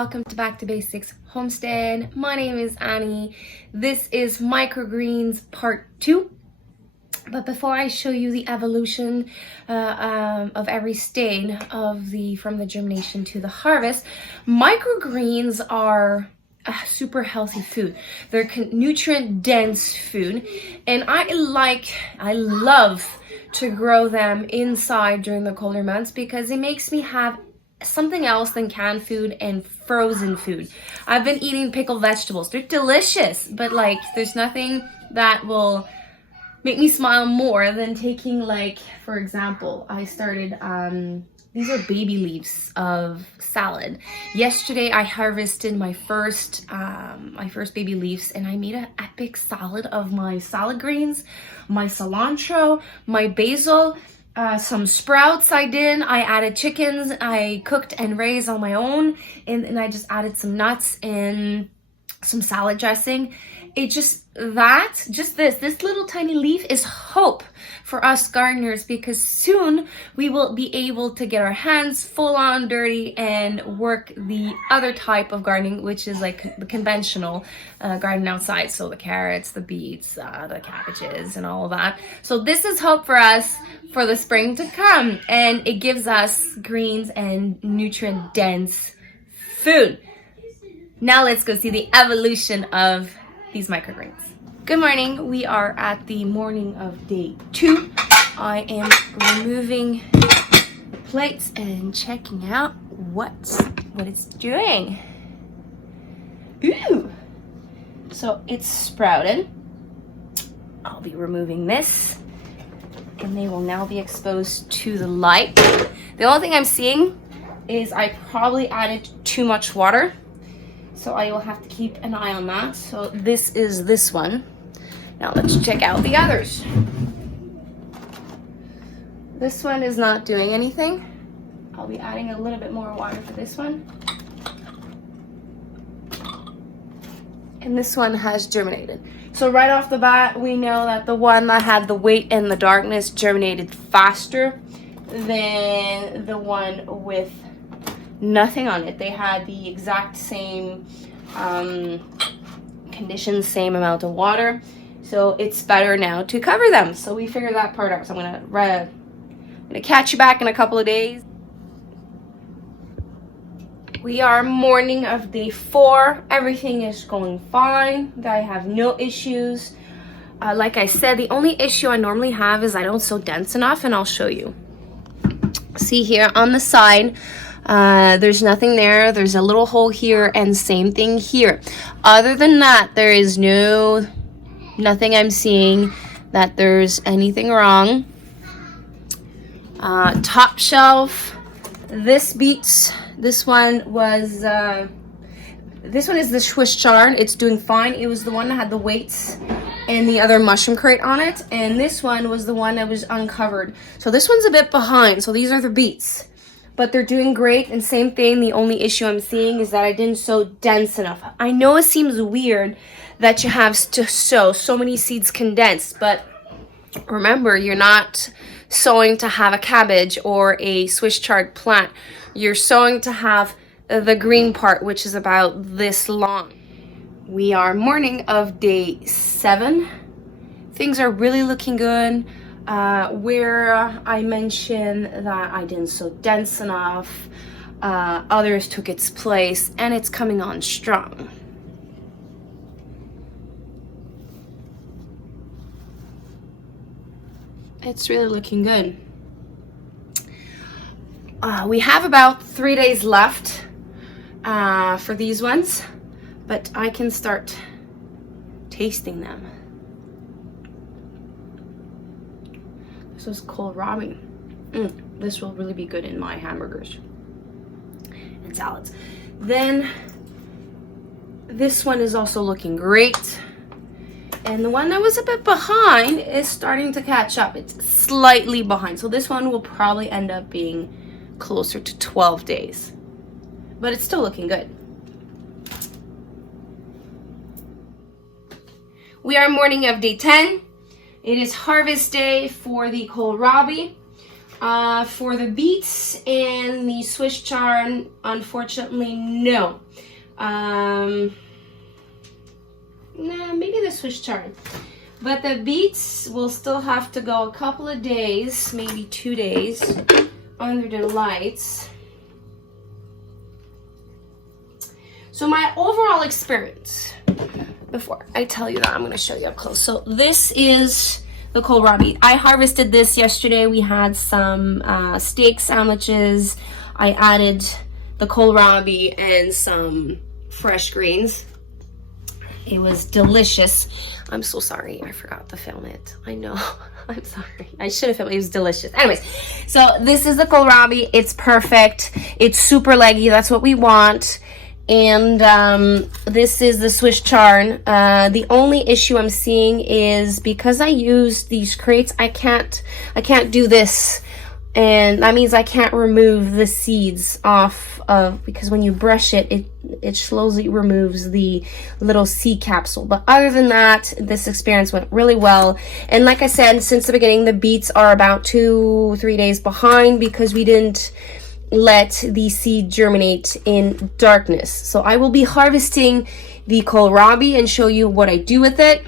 welcome to Back to Basics Homestead. My name is Annie. This is Microgreens Part 2. But before I show you the evolution of every stage from the germination to the harvest, microgreens are a super healthy food. They're nutrient dense food, and I love to grow them inside during the colder months because it makes me have something else than canned food and frozen food. I've been eating pickled vegetables. They're delicious, but like there's nothing that will make me smile more than taking, like, for example, I started these are baby leaves of salad. Yesterday I harvested my first baby leaves, and I made an epic salad of my salad greens, my cilantro, my basil, some sprouts I did. I added chickens I cooked and raised on my own, and I just added some nuts and some salad dressing. This little tiny leaf is hope for us gardeners, because soon we will be able to get our hands full on dirty and work the other type of gardening, which is like the conventional garden outside. So the carrots, the beets, the cabbages and all of that. So this is hope for us for the spring to come, and it gives us greens and nutrient dense food. Now let's go see the evolution of these microgreens. Good morning. We are at the morning of day 2. I am removing the plates and checking out what it's doing. Ooh! So it's sprouted. I'll be removing this, and they will now be exposed to the light. The only thing I'm seeing is I probably added too much water, so I will have to keep an eye on that. So this is this one. Now let's check out the others. This one is not doing anything. I'll be adding a little bit more water for this one. And this one has germinated. So right off the bat, we know that the one that had the weight and the darkness germinated faster than the one with nothing on it. They had the exact same conditions, same amount of water. So it's better now to cover them. So we figured that part out. So I'm gonna catch you back in a couple of days. We are morning of day 4. Everything is going fine. I have no issues. Like I said, the only issue I normally have is I don't sew dense enough, and I'll show you. See here on the side, there's nothing there. There's a little hole here, and same thing here. Other than that, there is nothing I'm seeing that there's anything wrong. Top shelf, this beets. This one is the Swiss chard. It's doing fine. It was the one that had the weights and the other mushroom crate on it, and this one was the one that was uncovered. So this one's a bit behind. So these are the beets, but they're doing great. And same thing, the only issue I'm seeing is that I didn't sow dense enough. I know it seems weird that you have to sow so many seeds condensed, but remember, you're not sowing to have a cabbage or a Swiss chard plant. You're sowing to have the green part, which is about this long. We are morning of day 7. Things are really looking good. Where I mentioned that I didn't sow dense enough, others took its place, and it's coming on strong. It's really looking good. We have about 3 days left for these ones, but I can start tasting them. This is kohlrabi. This will really be good in my hamburgers and salads. Then this one is also looking great. And the one that was a bit behind is starting to catch up. It's slightly behind. So this one will probably end up being closer to 12 days. But it's still looking good. We are morning of day 10. It is harvest day for the kohlrabi. For the beets and the Swiss chard, unfortunately, no. Nah, maybe the Swiss chard. But the beets will still have to go a couple of days, maybe 2 days, under the lights. So my overall experience, before I tell you that, I'm going to show you up close. So this is the kohlrabi. I harvested this yesterday. We had some steak sandwiches. I added the kohlrabi and some fresh greens. It was delicious. I'm so sorry, I forgot to film it. I know, I'm sorry. I should have filmed it. It was delicious. Anyways, so this is the kohlrabi. It's perfect. It's super leggy. That's what we want. And this is the Swiss chard. The only issue I'm seeing is because I use these crates, I can't do this, and that means I can't remove the seeds off of, because when you brush it, it slowly removes the little seed capsule. But other than that, this experience went really well. And like I said, since the beginning, the beets are about 2-3 days behind because we didn't let the seed germinate in darkness. So I will be harvesting the kohlrabi and show you what I do with it.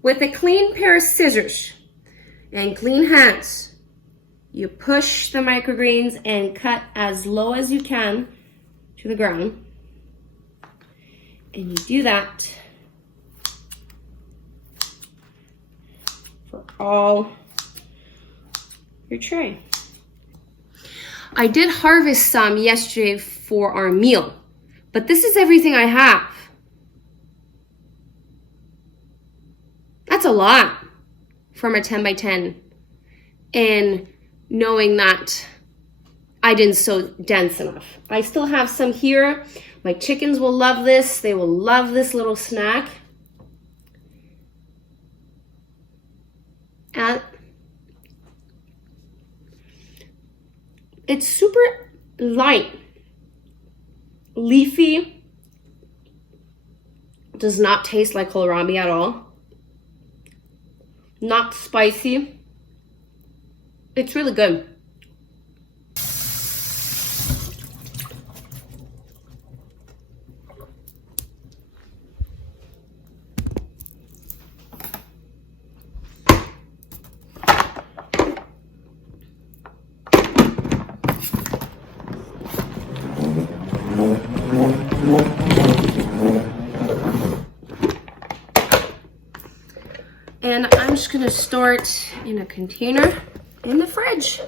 With a clean pair of scissors and clean hands, you push the microgreens and cut as low as you can to the ground. And you do that for all your tray. I did harvest some yesterday for our meal, but this is everything I have. That's a lot from a 10 by 10. And knowing that I didn't sow dense enough. I still have some here. My chickens will love this. They will love this little snack. And it's super light, leafy, does not taste like kohlrabi at all. Not spicy. It's really good. And I'm just gonna store it in a container in the fridge.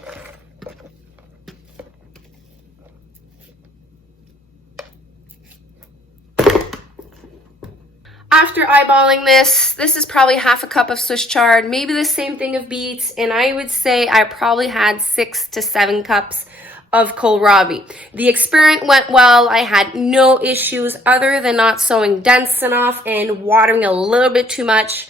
After eyeballing this is probably half a cup of Swiss chard, maybe the same thing of beets, and I would say I probably had 6 to 7 cups of kohlrabi. The experiment went well. I had no issues other than not sowing dense enough and watering a little bit too much.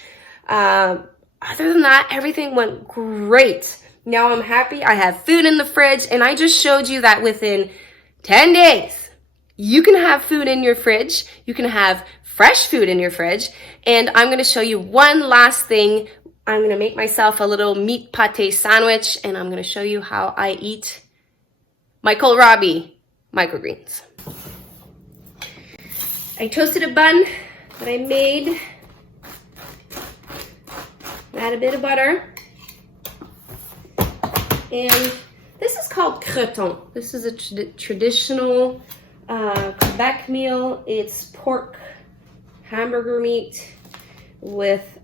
Other than that, everything went great. Now I'm happy. I have food in the fridge, and I just showed you that within 10 days, you can have food in your fridge. You can have fresh food in your fridge. And I'm going to show you one last thing. I'm going to make myself a little meat pate sandwich, and I'm going to show you how I eat my kohlrabi microgreens. I toasted a bun that I made. Add a bit of butter. And this is called creton. This is a traditional Quebec meal. It's pork, hamburger meat with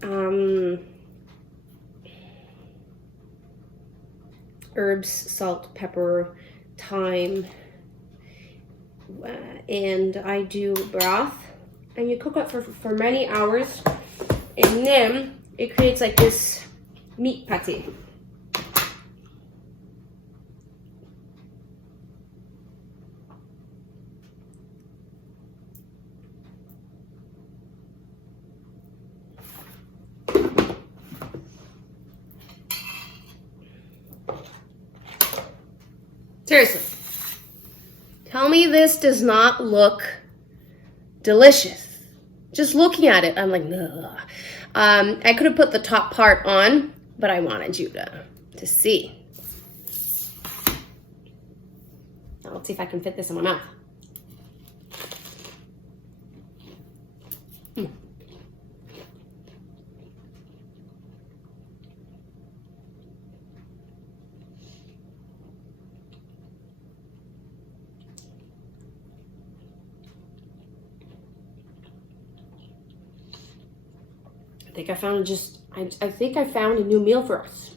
herbs, salt, pepper, thyme, and I do broth. And you cook it for many hours, and then it creates like this meat pate. Seriously. Tell me this does not look delicious. Just looking at it, I'm like, ugh. I could have put the top part on, but I wanted you to see. Now let's see if I can fit this in my mouth. I think I found a new meal for us.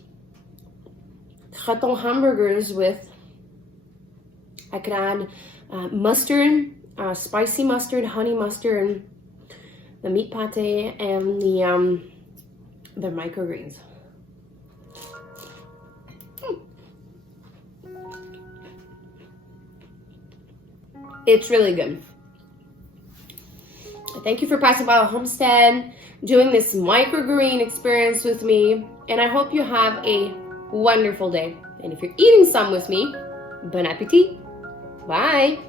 Gratin hamburgers with, I could add mustard, spicy mustard, honey mustard, the meat pate, and the microgreens. It's really good. Thank you for passing by Homestead, doing this microgreen experience with me, and I hope you have a wonderful day. And if you're eating some with me, bon appetit. Bye.